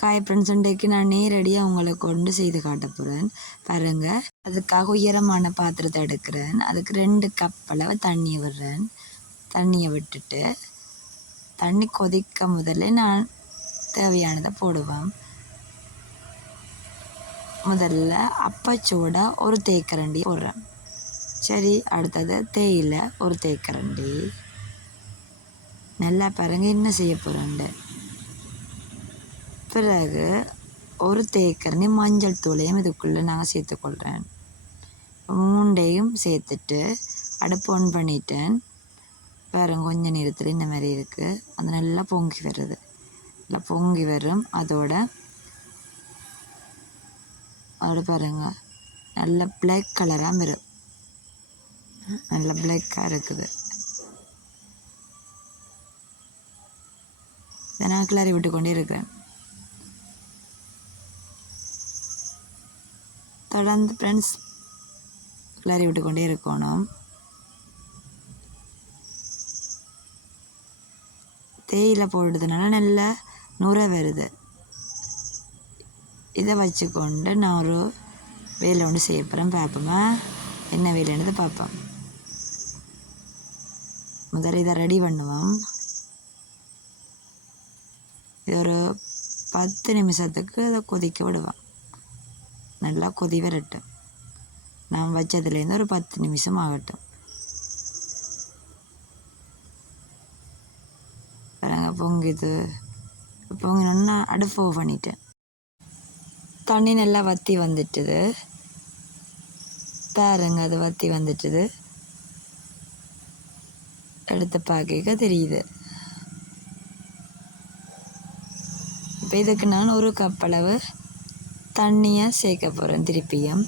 காய் ஃப்ரெண்ட்ஸ் இன்றைக்கு நான் நேரடியாக உங்களை கொண்டு செய்து காட்ட போகிறேன் பாருங்கள். அதுக்காக உயரமான பாத்திரத்தை எடுக்கிறேன். அதுக்கு 2 கப் அளவு தண்ணியை விடுறேன். தண்ணியை விட்டுட்டு தண்ணி கொதிக்க முதல்ல நான் தேவையானதை போடுவேன். முதல்ல அப்பச்சோடா ஒரு தேக்கரண்டி போடுறேன். சரி, அடுத்தது தேயிலை ஒரு தேக்கரண்டி. நல்லா பாருங்க என்ன செய்ய போகிறேன்ட்டு. பிறகு ஒரு தேக்கரண்டி மஞ்சள் தூளையும் இதுக்குள்ளே நாங்கள் சேர்த்துக்கொள்கிறேன். 3யும் சேர்த்துட்டு அடுப்பு ஆன் பண்ணிட்டேன். பாருங்க கொஞ்சம் நேரத்தில் இந்த மாதிரி இருக்குது. அது நல்லா பொங்கி வருது. நல்லா பொங்கி வரும். அதோட பாருங்க நல்ல பிளாக் கலராக வரும். நல்ல பிளாக்காக இருக்குது. இதை நான் கிளறி விட்டு கொண்டே இருக்கிறேன். தொடர்ந்து ஃப்ரெண்ட்ஸ் கிளறி விட்டு கொண்டே இருக்கணும். தேயிலை போடுறதுனால நல்லா நுரை வருது. இதை வச்சுக்கொண்டு நான் ஒரு வேலை ஒன்று செய்ய போகிறேன். பார்ப்போமா என்ன வேலைன்னு பார்ப்போம். முதல்ல இதை ரெடி பண்ணுவோம். இது ஒரு 10 நிமிஷத்துக்கு அதை கொதிக்க விடுவேன். நல்லா கொதி வரட்டும். நான் வச்சதுலேருந்து ஒரு 10 நிமிஷம் ஆகட்டும். பொங்குது. பொங்கினோன்னா அடுப்பு ஆஃப் பண்ணிட்டேன். தண்ணி நல்லா வற்றி வந்துட்டுது. பாருங்க அது வற்றி வந்துட்டுது. எடுத்து பார்க்க தெரியுது. இப்போ இதுக்கு நான் ஒரு கப் அளவு தண்ணியை சேர்க்க போகிறேன். திருப்பியும்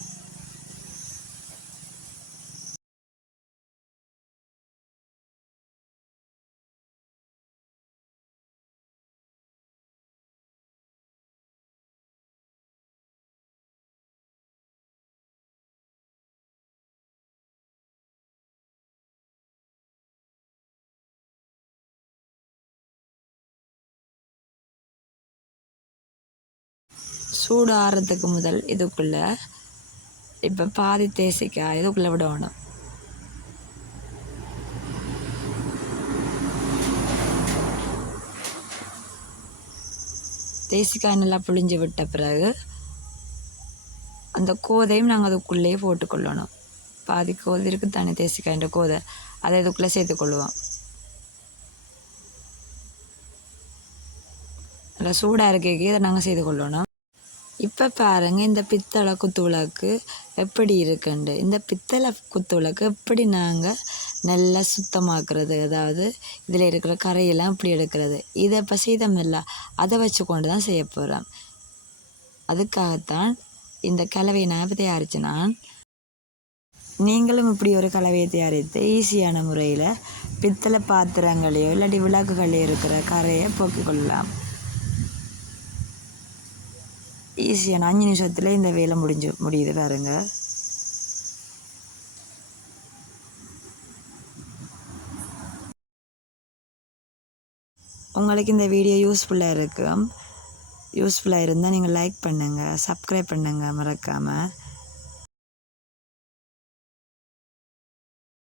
சூடு ஆறுறதுக்கு முதல் இதுக்குள்ளே இப்போ பாதி தேசிக்காய் இதுக்குள்ளே விடணும். தேசிக்காய் நல்லா புழிஞ்சு விட்ட பிறகு அந்த கோதையும் நாங்கள் அதுக்குள்ளேயே போட்டுக்கொள்ளணும். பாதி கோதை இருக்குது தானே தேசிக்காய்ன்ற கோதை, அதை இதுக்குள்ளே சேர்த்துக்கொள்ளுவோம். நல்லா சூடாக இருக்கைக்கு இதை நாங்கள் செய்து கொள்ளணும். இப்போ பாருங்கள் இந்த பித்தளை குத்து விளக்கு எப்படி இருக்குண்டு. இந்த பித்தளை குத்து விளக்கு எப்படி நாங்கள் நல்லா சுத்தமாக்குறது, அதாவது இதில் இருக்கிற கரையெல்லாம் இப்படி எடுக்கிறது, இதை இப்போ செய்தமில்ல அதை வச்சு கொண்டு தான் செய்ய போகிறோம். அதுக்காகத்தான் இந்த கலவையை நான் இப்போ தயாரித்தேன். நீங்களும் இப்படி ஒரு கலவையை தயாரித்து ஈஸியான முறையில் பித்தளை பாத்திரங்களையோ இல்லாட்டி விளக்குகளையோ இருக்கிற கரையை போக்கிக் கொள்ளலாம். ஈஸியான 5 நிமிஷத்தில் இந்த வேலை முடியுது பாருங்க. உங்களுக்கு இந்த வீடியோ யூஸ்ஃபுல்லாக இருக்கும். யூஸ்ஃபுல்லாக இருந்தால் நீங்கள் லைக் பண்ணுங்கள், சப்ஸ்கிரைப் பண்ணுங்கள் மறக்காமல்.